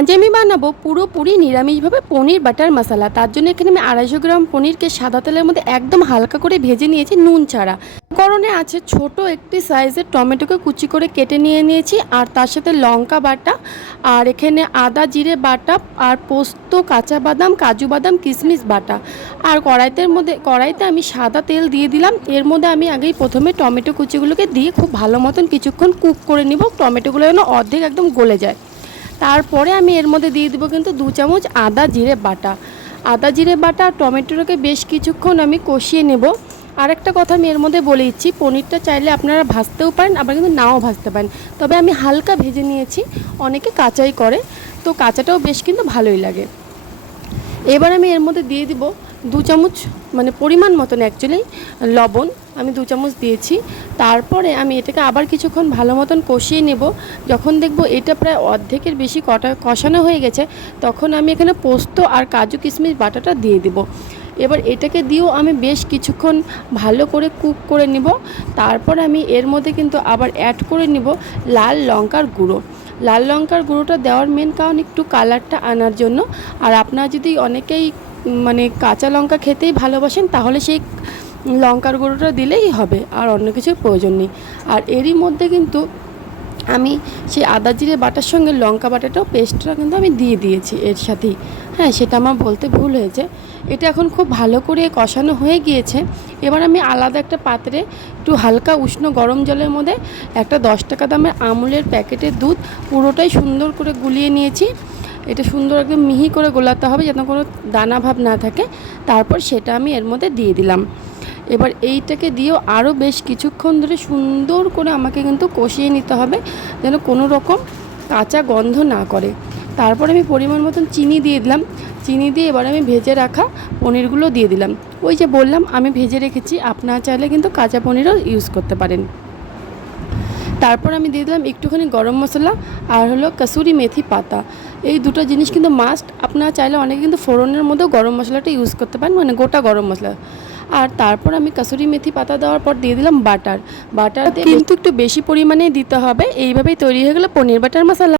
আজ আমি বানাবো পুরোপুরি নিরামিষভাবে পনির বাটার মশলা। তার জন্য এখানে আমি 250 গ্রাম পনিরকে সাদা তেলের মধ্যে একদম হালকা করে ভেজে নিয়েছি নুন ছাড়া। উপকরণে আছে ছোট একটি সাইজের টমেটোকে কুচি করে কেটে নিয়েছি, আর তার সাথে লঙ্কা বাটা, আর এখানে আদা জিরে বাটা, আর পোস্ত, কাঁচা বাদাম, কাজু বাদাম, কিশমিশ বাটা। আর কড়াইতে আমি সাদা তেল দিয়ে দিলাম। এর মধ্যে আমি আগেই প্রথমে টমেটো কুচিগুলোকে দিয়ে খুব ভালো মতন কিছুক্ষণ কুক করে নিব, টমেটোগুলো যেন অর্ধেক একদম গলে যায়। তারপরে আমি এর মধ্যে দিয়ে দেবো কিন্তু 2 চামচ আদা জিরে বাটা। আদা জিরে বাটা আর টমেটোটাকে বেশ কিছুক্ষণ আমি কষিয়ে নেব। আরেকটা কথা আমি এর মধ্যে বলে দিচ্ছি, পনিরটা চাইলে আপনারা ভাজতেও পারেন, আবার কিন্তু নাও ভাজতে পারেন, তবে আমি হালকা ভেজে নিয়েছি। অনেকে কাঁচাই করে, তো কাঁচাটাও বেশ কিন্তু ভালোই লাগে। এবার আমি এর মধ্যে দিয়ে দিব 2 চামচ, মানে পরিমাণ মতন অ্যাকচুয়ালি লবণ আমি 2 চামচ দিয়েছি। তারপরে আমি এটাকে আবার কিছুক্ষণ ভালো মতন কষিয়ে নেব। যখন দেখব এটা প্রায় অর্ধেকের বেশি কষানো হয়ে গেছে, তখন আমি এখানে পোস্ত আর কাজু কিশমিশ বাটাটা দিয়ে দেব। এবার এটাকে দিয়েও আমি বেশ কিছুক্ষণ ভালো করে কুক করে নেব। তারপর আমি এর মধ্যে কিন্তু আবার অ্যাড করে নেব লাল লঙ্কার গুঁড়ো। লাল লঙ্কার গুঁড়োটা দেওয়ার মেন কারণ একটু কালারটা আনার জন্য। আর আপনারা যদি অনেকেই মানে কাঁচা লঙ্কা খেতেই ভালোবাসেন, তাহলে সেই লঙ্কার গুঁড়োটা দিলেই হবে, আর অন্য কিছুর প্রয়োজন নেই। আর এরই মধ্যে কিন্তু আমি সেই আদা জিরে বাটার সঙ্গে লঙ্কা বাটাটাও পেস্টটা কিন্তু আমি দিয়ে দিয়েছি এর সাথেই। হ্যাঁ, সেটা আমার বলতে ভুল হয়েছে। এটা এখন খুব ভালো করে কষানো হয়ে গিয়েছে। এবার আমি আলাদা একটা পাত্রে একটু হালকা উষ্ণ গরম জলের মধ্যে একটা 10 টাকা দামের আমুলের প্যাকেটের দুধ পুরোটাই সুন্দর করে গুলিয়ে নিয়েছি। এটা সুন্দর একদম মিহি করে গোলাতে হবে, যাতে কোনো দানা ভাব না থাকে। তারপর সেটা আমি এর মধ্যে দিয়ে দিলাম। এবার এইটাকে দিয়েও আরও বেশ কিছুক্ষণ ধরে সুন্দর করে আমাকে কিন্তু কষিয়ে নিতে হবে, যেন কোনো রকম কাঁচা গন্ধ না করে। তারপর আমি পরিমাণ মতন চিনি দিয়ে দিলাম। চিনি দিয়ে এবার আমি ভেজে রাখা পনিরগুলো দিয়ে দিলাম। ওই যে বললাম আমি ভেজে রেখেছি, আপনারা চাইলে কিন্তু কাঁচা পনিরও ইউজ করতে পারেন। তারপর আমি দিয়ে দিলাম একটুখানি গরম মশলা আর হলো কসুরি মেথি পাতা। এই দুটো জিনিস কিন্তু মাস্ট। আপনারা চাইলে অনেকে কিন্তু ফোড়নের মধ্যেও গরম মশলাটা ইউজ করতে পারেন, মানে গোটা গরম মশলা। আর তারপর আমি কসুরি মেথি পাতা দেওয়ার পর দিয়ে দিলাম বাটার। বাটার কিন্তু একটু বেশি পরিমাণে দিতে হবে। এইভাবেই তৈরি হয়ে গেল পনির বাটার মশলা।